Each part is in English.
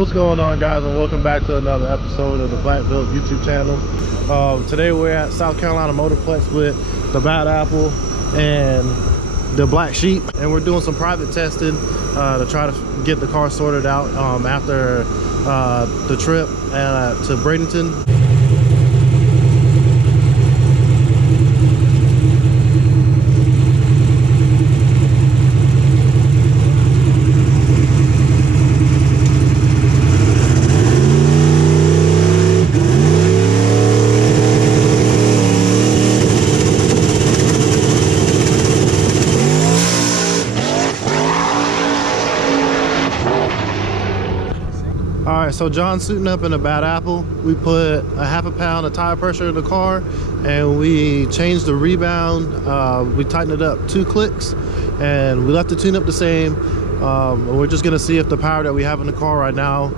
What's going on, guys, and welcome back to another episode of the Black Built YouTube channel. Today we're at South Carolina Motorplex with the Bad Apple and the Black Sheep, and we're doing some private testing to try to get the car sorted out after the trip to Bradenton. Alright, so John's suiting up in a Bad Apple. We put a half a pound of tire pressure in the car and we changed the rebound. We tightened it up 2 clicks and we left the tune up the same. We're just gonna see if the power that we have in the car right now,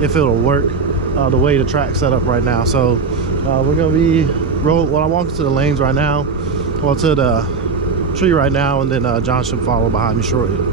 if it'll work the way the track's set up right now. So we're gonna be I'm walking to the lanes right now, well, to the tree right now, and then John should follow behind me shortly.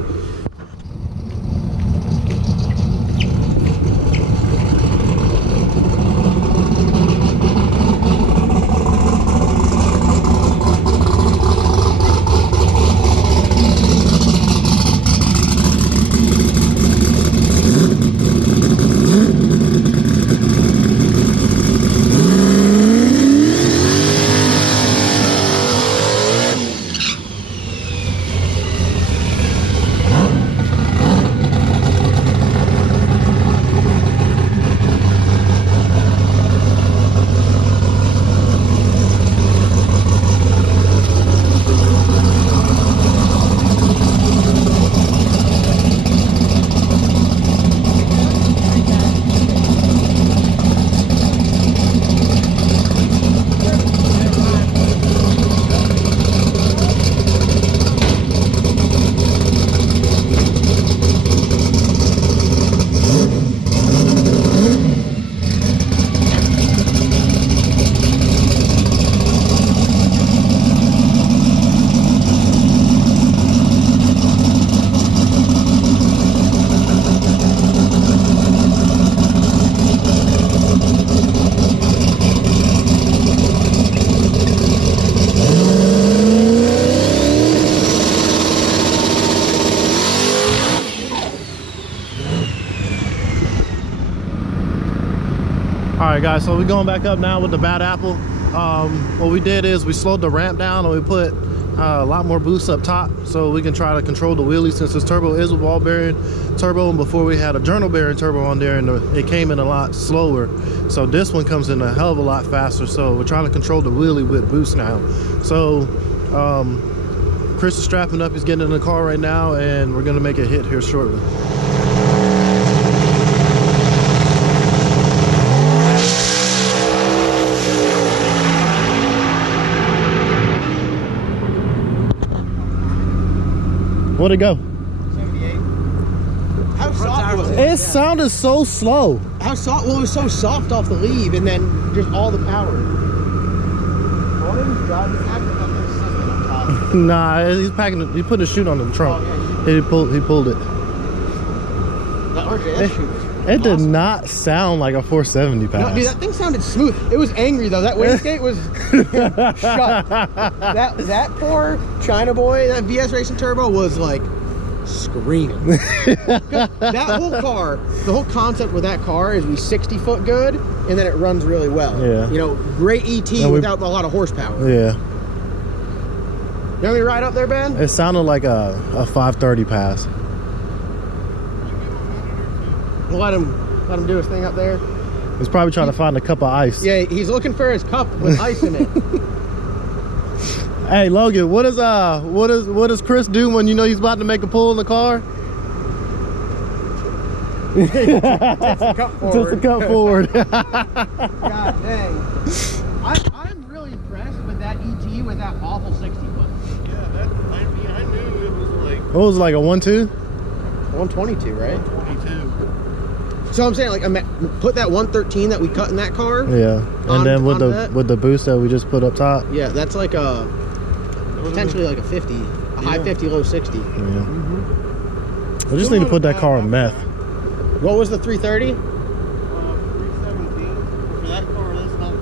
Alright guys, so we're going back up now with the Bad Apple. What we did is we slowed the ramp down and we put a lot more boost up top so we can try to control the wheelie, since this turbo is a ball bearing turbo, and before we had a journal bearing turbo on there and it came in a lot slower. So this one comes in a hell of a lot faster, so we're trying to control the wheelie with boost now. So Chris is strapping up, he's getting in the car right now, and we're gonna make a hit here shortly. What'd it go? 78. How soft was it? It sounded so slow. How soft? Well, it was so soft off the lead, and then just all the power. Nah, he's packing. He put a chute on the trunk. Oh, yeah. He pulled it. That RJS chute. It did not sound like a 470 pass. No, dude, that thing sounded smooth. It was angry though. That wastegate was shut. That poor China boy, that VS Racing Turbo was like screaming. That whole car, the whole concept with that car is we 60-foot good, and then it runs really well. Yeah. You know, great ET without a lot of horsepower. Yeah. You want me to ride up there, Ben? It sounded like a 530 pass. Let him do his thing up there. He's probably trying to find a cup of ice. Yeah, he's looking for his cup with ice in it. Hey Logan, what does Chris do when you know he's about to make a pull in the car? Tips the cup forward. Tips the cup forward. God dang. I'm really impressed with that ET with that awful 60-foot. Yeah, I knew it was like... What was it, like a 1.2? 122, right? 122. So I'm saying, like, put that 113 that we cut in that car. Yeah, and then with the boost that we just put up top. Yeah, that's like a potentially like a 50, high 50, low 60. Yeah. We just need to put that car on meth. What was the 330? 317. For that car, that's not too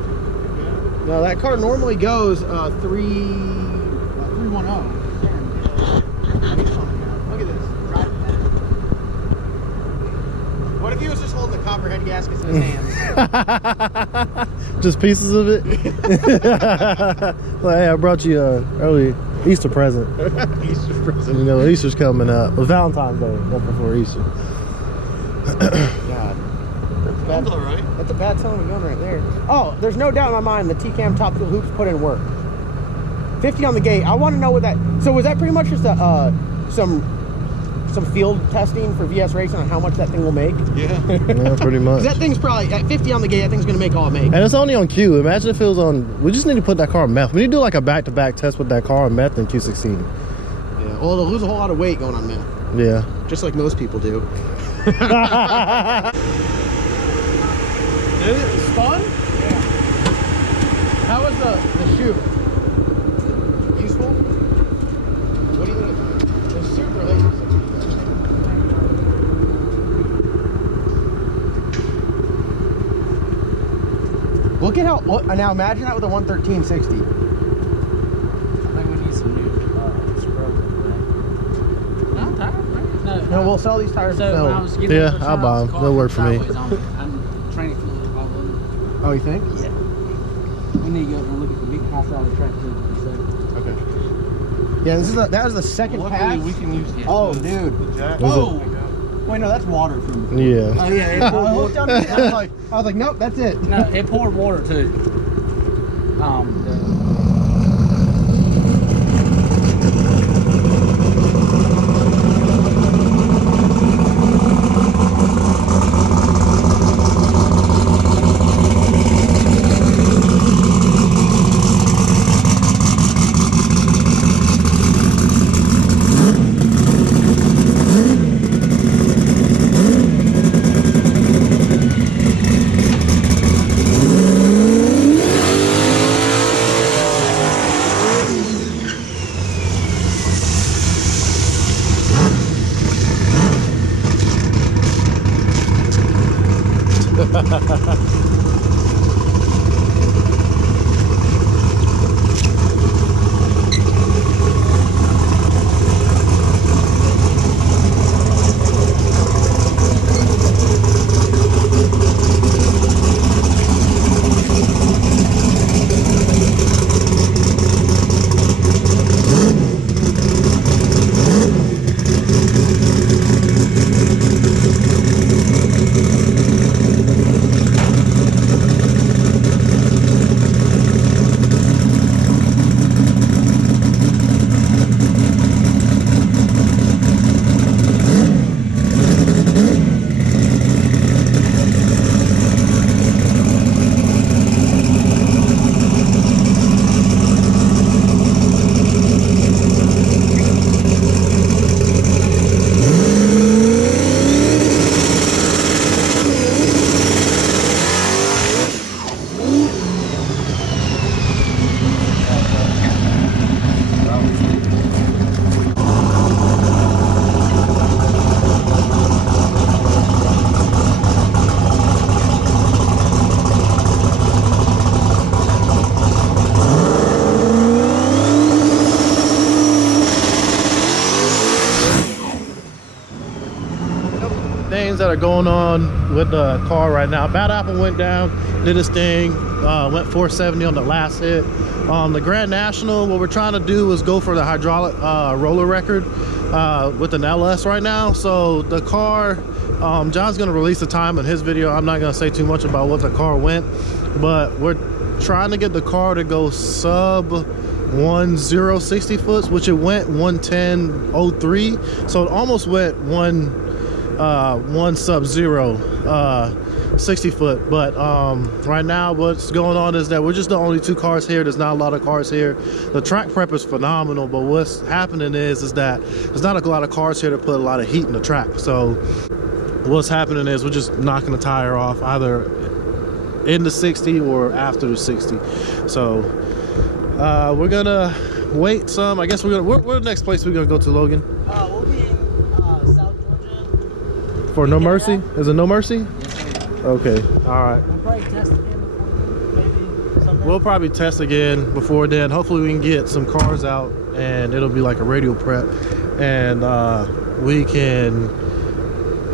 bad. No, that car normally goes 310. Look at this. Driving that. What if he was just holding the copperhead gaskets in his hands? Just pieces of it. Well, hey, I brought you a early Easter present. Easter present. You know, Easter's coming up. Well, Valentine's Day, not before Easter. God. That's all right. That's a bad selling gun right there. Oh, there's no doubt in my mind the TKM top fuel hoops put in work. 50 on the gate. I want to know what that. So was that pretty much just a some field testing for VS Racing on how much that thing will make? Yeah. Yeah, pretty much. That thing's probably at 50 on the gate. That thing's gonna make all it makes. And it's only on Q. Imagine if it was on. We just need to put that car on meth. We need to do like a back-to-back test with that car on meth and Q16. Yeah. Well, it'll lose a whole lot of weight going on meth. Yeah. Just like most people do. Dude, it was fun? Yeah. How was the shoot? Useful? What do you think of the suit related? Look at how, now imagine that with a 11360. I think we need some new scrubs. No, tires, right? No, we'll sell these tires So to when I Phil. was getting Yeah, those I'll buy 'em. car They'll work for me. sideways on it, I'm training for all of them. Oh, you think? Yeah. We need to go and look at the big high side of the track too. Okay. Yeah, that was the second Luckily, pass. we can use the, Oh, dude. the jack. Whoa. Wait, no, that's water from. Yeah. Oh yeah, it I poured looked water. down there, I was like, nope, that's it. No, it poured water too. Things that are going on with the car right now. Bad Apple went down, did his thing, went 470 on the last hit. The Grand National, what we're trying to do is go for the hydraulic roller record with an LS right now. So the car, John's gonna release the time in his video. I'm not gonna say too much about what the car went, but we're trying to get the car to go sub 1060 foot, which it went 110.03. So it almost went one sub zero 60 foot. But right now what's going on is that we're just the only two cars here. There's not a lot of cars here. The track prep is phenomenal, but what's happening is that there's not a lot of cars here to put a lot of heat in the track. So what's happening is we're just knocking the tire off either in the 60 or after the 60. So we're gonna wait some. I guess we're gonna where's the next place we're gonna go to, Logan? We'll be in South Georgia. For No Mercy? Is it No Mercy? Okay, all right. We'll probably test again before then, maybe sometime. We'll probably test again before then. Hopefully we can get some cars out and it'll be like a radial prep, and we can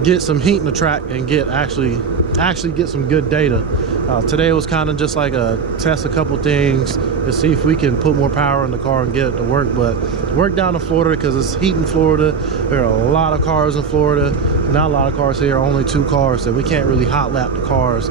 get some heat in the track and get actually get some good data. Today was kind of just like a test a couple things to see if we can put more power in the car and get it to work. But work down in Florida, because it's heat in Florida. There are a lot of cars in Florida, not a lot of cars here, only 2 cars, so we can't really hot lap the cars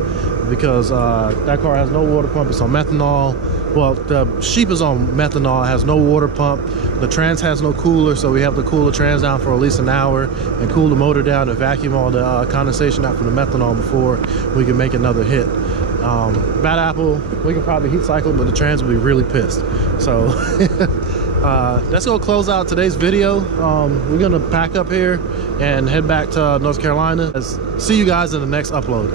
because that car has no water pump. It's on methanol. Well, the Sheep is on methanol, it has no water pump. The trans has no cooler, so we have to cool the trans down for at least an hour and cool the motor down and vacuum all the condensation out from the methanol before we can make another hit. Bad apple, we can probably heat cycle, but the trans will be really pissed. So let's go close out today's video. We're gonna pack up here and head back to North Carolina. See you guys in the next upload.